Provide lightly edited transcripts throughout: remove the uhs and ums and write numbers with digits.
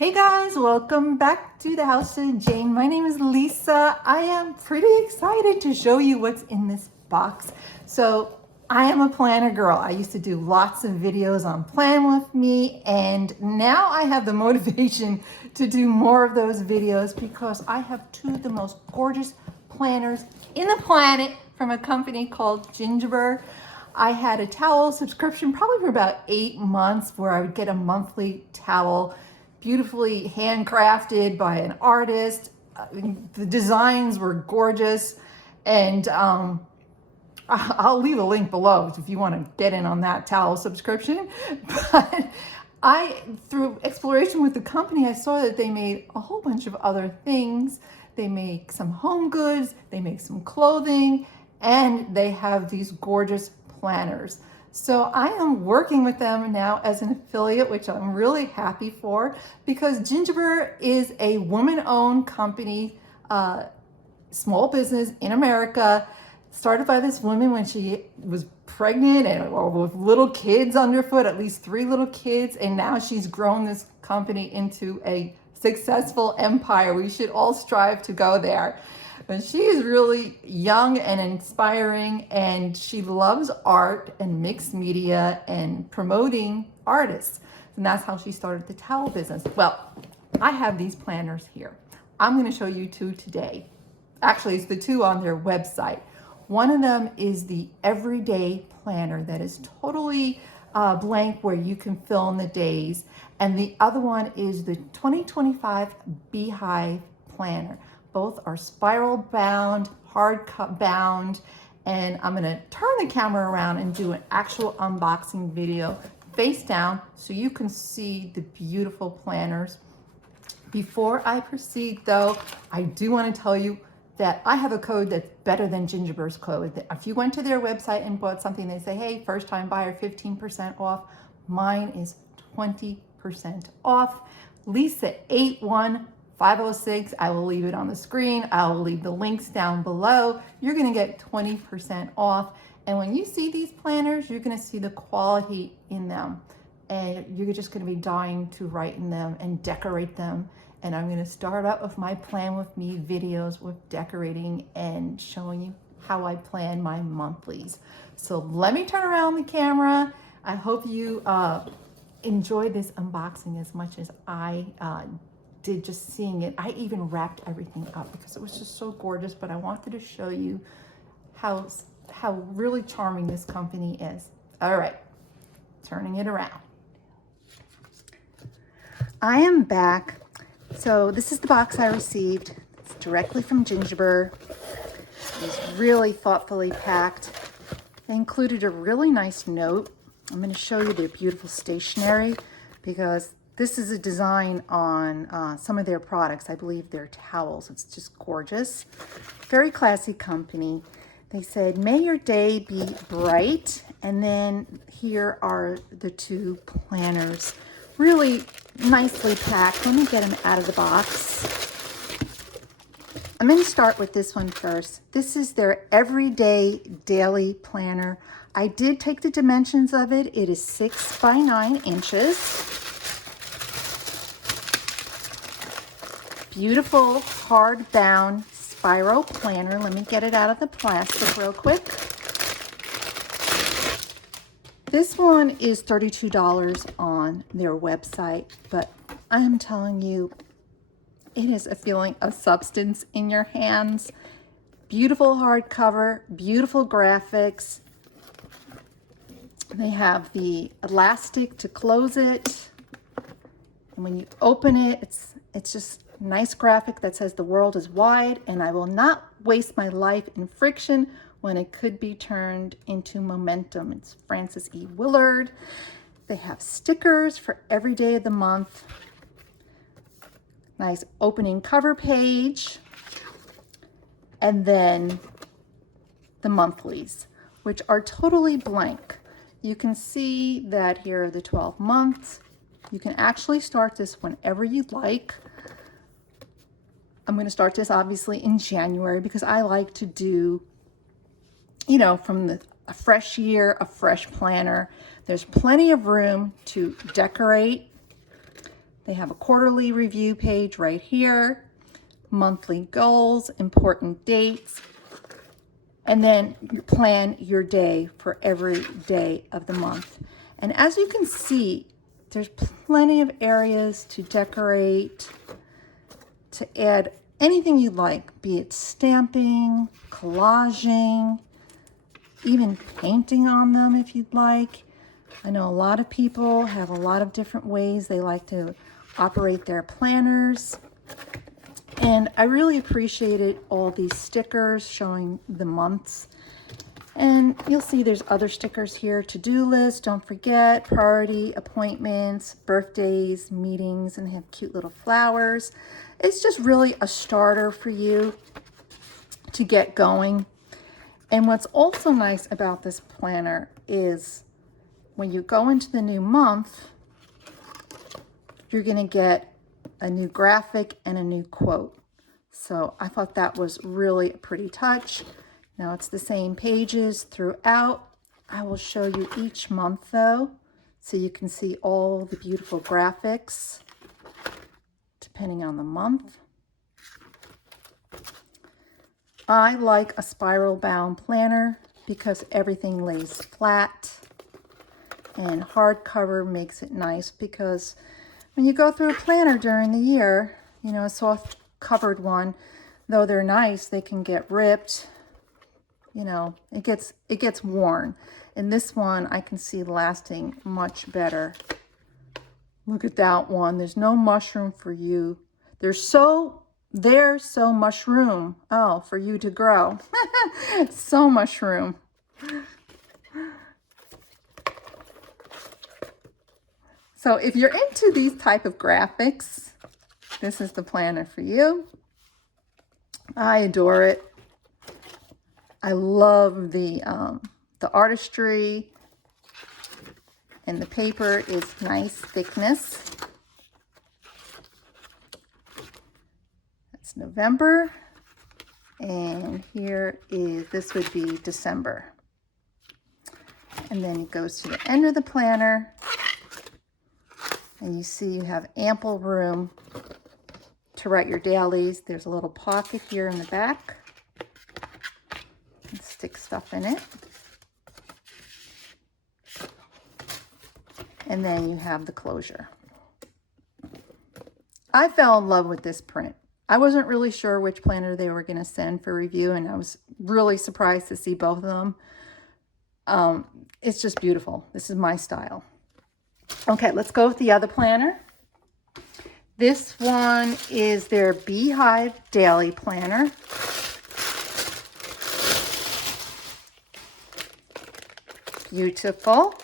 Hey guys, welcome back to the House of Jane. My name is Lisa. I am pretty excited to show you what's in this box. So I am a planner girl. I used to do lots of videos on Plan With Me, and now I have the motivation to do more of those videos because I have two of the most gorgeous planners in the planet from a company called Gingiber. I had a towel subscription probably for about 8 months where I would get a monthly towel, beautifully handcrafted by an artist. The designs were gorgeous, and I'll leave a link below if you want to get in on that towel subscription. But through exploration with the company, I saw that they made a whole bunch of other things. They make some home goods, they make some clothing, and they have these gorgeous planners. So I am working with them now as an affiliate, which I'm really happy for, because Gingiber is a woman-owned company, small business in America, started by this woman when she was pregnant and with little kids underfoot, at least 3 little kids, and now she's grown this company into a successful empire. We should all strive to go there. But she is really young and inspiring, and she loves art and mixed media and promoting artists. And that's how she started the towel business. Well, I have these planners here. I'm going to show you 2 today. Actually, it's the 2 on their website. One of them is the everyday planner that is totally blank, where you can fill in the days. And the other one is the 2025 Beehive planner. Both are spiral bound, hard cut bound, and I'm gonna turn the camera around and do an actual unboxing video face down so you can see the beautiful planners. Before I proceed though, I do want to tell you that I have a code that's better than Gingiber's code. If you went to their website and bought something, they say, hey, first time buyer, 15% off. Mine is 20% off. Lisa81506. I will leave it on the screen. I will leave the links down below. You're gonna get 20% off. And when you see these planners, you're gonna see the quality in them. And you're just gonna be dying to write in them and decorate them. And I'm gonna start out with my Plan With Me videos with decorating and showing you how I plan my monthlies. So let me turn around the camera. I hope you enjoy this unboxing as much as I did just seeing it. I even wrapped everything up because it was just so gorgeous, but I wanted to show you how really charming this company is. All right, turning it around. I am back. So this is the box I received. It's directly from Gingiber. It was really thoughtfully packed. They included a really nice note. I'm going to show you their beautiful stationery because this is a design on some of their products. I believe they're towels. It's just gorgeous. Very classy company. They said, may your day be bright. And then here are the 2 planners. Really nicely packed. Let me get them out of the box. I'm going to start with this one first. This is their everyday daily planner. I did take the dimensions of it. It is 6 by 9 inches. Beautiful hardbound spiral planner. Let me get it out of the plastic real quick. This one is $32 on their website, but I am telling you, it is a feeling of substance in your hands. Beautiful hardcover, beautiful graphics. They have the elastic to close it. And when you open it, it's just nice graphic that says the world is wide and I will not waste my life in friction when it could be turned into momentum. It's Francis E. Willard. They have stickers for every day of the month. Nice opening cover page. And then the monthlies, which are totally blank. You can see that here are the 12 months. You can actually start this whenever you'd like. I'm going to start this obviously in January because I like to do, you know, from a fresh year, a fresh planner. There's plenty of room to decorate. They have a quarterly review page right here, monthly goals, important dates, and then you plan your day for every day of the month. And as you can see, there's plenty of areas to decorate, to add anything you'd like, be it stamping, collaging, even painting on them if you'd like. I know a lot of people have a lot of different ways they like to operate their planners. And I really appreciated all these stickers showing the months. And you'll see there's other stickers here, to-do list, don't forget, priority, appointments, birthdays, meetings, and they have cute little flowers. It's just really a starter for you to get going. And what's also nice about this planner is when you go into the new month, you're going to get a new graphic and a new quote. So I thought that was really a pretty touch. Now it's the same pages throughout. I will show you each month though, so you can see all the beautiful graphics depending on the month. I like a spiral bound planner because everything lays flat, and hardcover makes it nice because when you go through a planner during the year, you know, a soft covered one, though they're nice, they can get ripped. You know, it gets worn. And this one I can see lasting much better. Look at that one. There's no mushroom for you. There's so mushroom. Oh, for you to grow. So mushroom. So if you're into these type of graphics, this is the planner for you. I adore it. I love the artistry, and the paper is nice thickness. That's November, and this would be December. And then it goes to the end of the planner, and you see you have ample room to write your dailies. There's a little pocket here in the back. And stick stuff in it. And then you have the closure. I fell in love with this print. I wasn't really sure which planner they were going to send for review, and I was really surprised to see both of them. It's just beautiful. This is my style. Okay, let's go with the other planner. This one is their Beehive Daily Planner. Beautiful.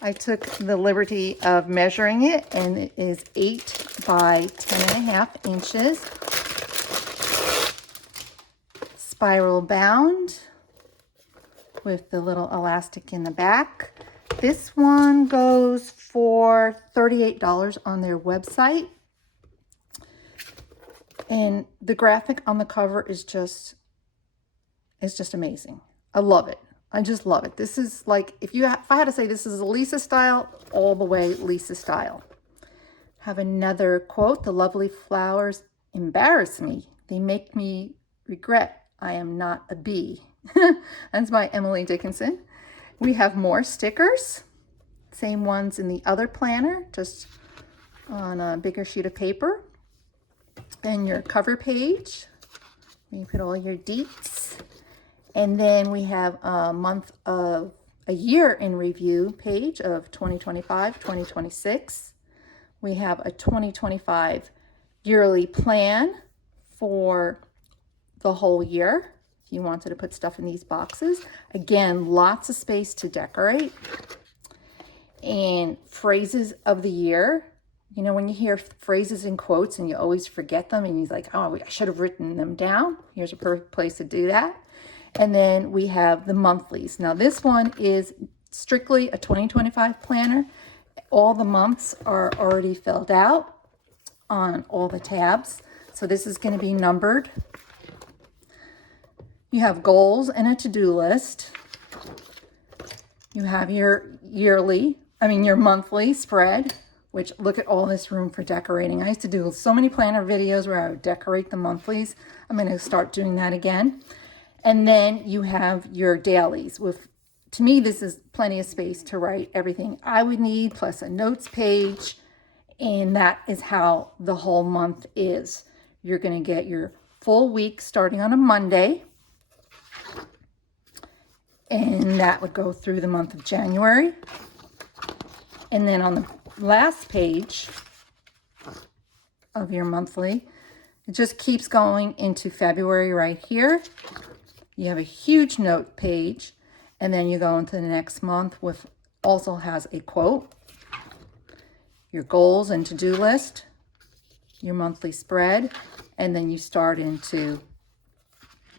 I took the liberty of measuring it, and it is 8 by 10.5 inches. Spiral bound with the little elastic in the back. This one goes for $38 on their website. And the graphic on the cover is just amazing. I love it. I just love it. This is like, if I had to say this is a Lisa style, all the way Lisa style. Have another quote. The lovely flowers embarrass me. They make me regret I am not a bee. That's by Emily Dickinson. We have more stickers. Same ones in the other planner, just on a bigger sheet of paper. And your cover page, where you put all your deets. And then we have a year in review page of 2025, 2026. We have a 2025 yearly plan for the whole year. If you wanted to put stuff in these boxes. Again, lots of space to decorate. And phrases of the year. You know, when you hear phrases and quotes and you always forget them and you're like, oh, I should have written them down. Here's a perfect place to do that. And then we have the monthlies. Now this one is strictly a 2025 planner. All the months are already filled out on all the tabs. So this is going to be numbered. You have goals and a to-do list. You have your monthly spread which look at all this room for decorating. I used to do so many planner videos where I would decorate the monthlies. I'm going to start doing that again. And then you have your dailies. To me, this is plenty of space to write everything I would need, plus a notes page. And that is how the whole month is. You're going to get your full week starting on a Monday. And that would go through the month of January. And then on the last page of your monthly, it just keeps going into February right here. You have a huge note page, and then you go into the next month with also has a quote, your goals and to-do list, your monthly spread, and then you start into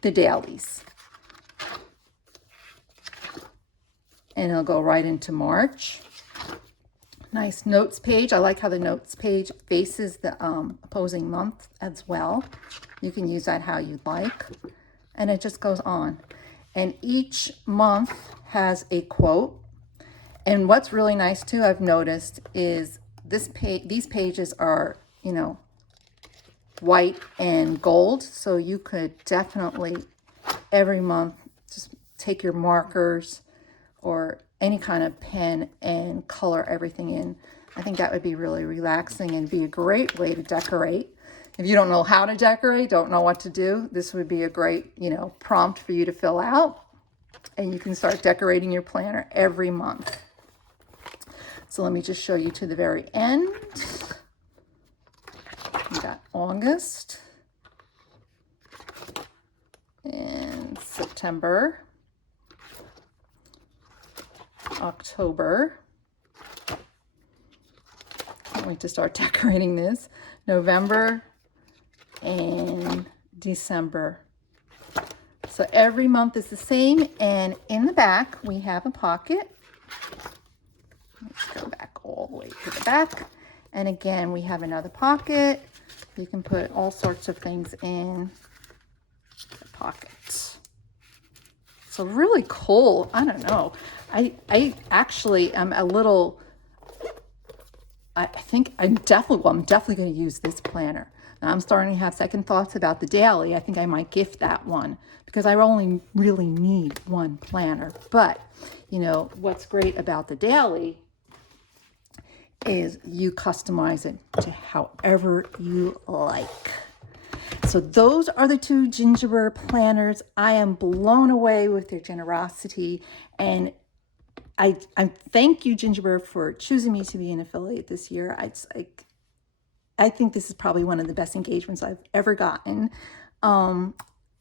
the dailies. And it'll go right into March. Nice notes page. I like how the notes page faces the opposing month as well. You can use that how you'd like. And it just goes on. And each month has a quote. And what's really nice too, I've noticed, is these pages are, you know, white and gold. So you could definitely every month just take your markers or any kind of pen and color everything in. I think that would be really relaxing and be a great way to decorate. If you don't know how to decorate, don't know what to do, this would be a great, you know, prompt for you to fill out. And you can start decorating your planner every month. So let me just show you to the very end. We got August and September, October. Can't wait to start decorating this. November and December. So every month is the same, and in the back we have a pocket. Let's go back all the way to the back. And again, we have another pocket. You can put all sorts of things in the pockets. So really cool. I don't know. I actually am a little, I think I'm definitely going to use this planner. Now I'm starting to have second thoughts about the daily. I think I might gift that one because I only really need one planner. But, you know, what's great about the daily is you customize it to however you like. So those are the two Gingiber planners. I am blown away with their generosity, and I thank you, Gingiber, for choosing me to be an affiliate this year. I think this is probably one of the best engagements I've ever gotten. I'm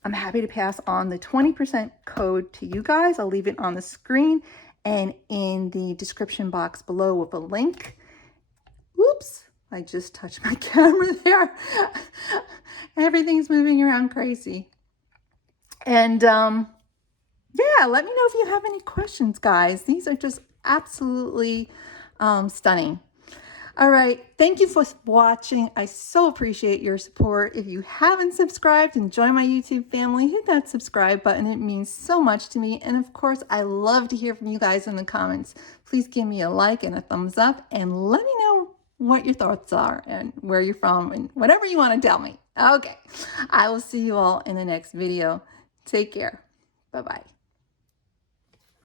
happy to pass on the 20% code to you guys. I'll leave it on the screen and in the description box below with a link. Oops, I just touched my camera there. Everything's moving around crazy. And yeah, let me know if you have any questions, guys. These are just absolutely stunning. All right, thank you for watching. I so appreciate your support. If you haven't subscribed and joined my YouTube family, hit that subscribe button. It means so much to me. And of course, I love to hear from you guys in the comments. Please give me a like and a thumbs up and let me know what your thoughts are and where you're from and whatever you want to tell me. Okay, I will see you all in the next video. Take care. Bye-bye.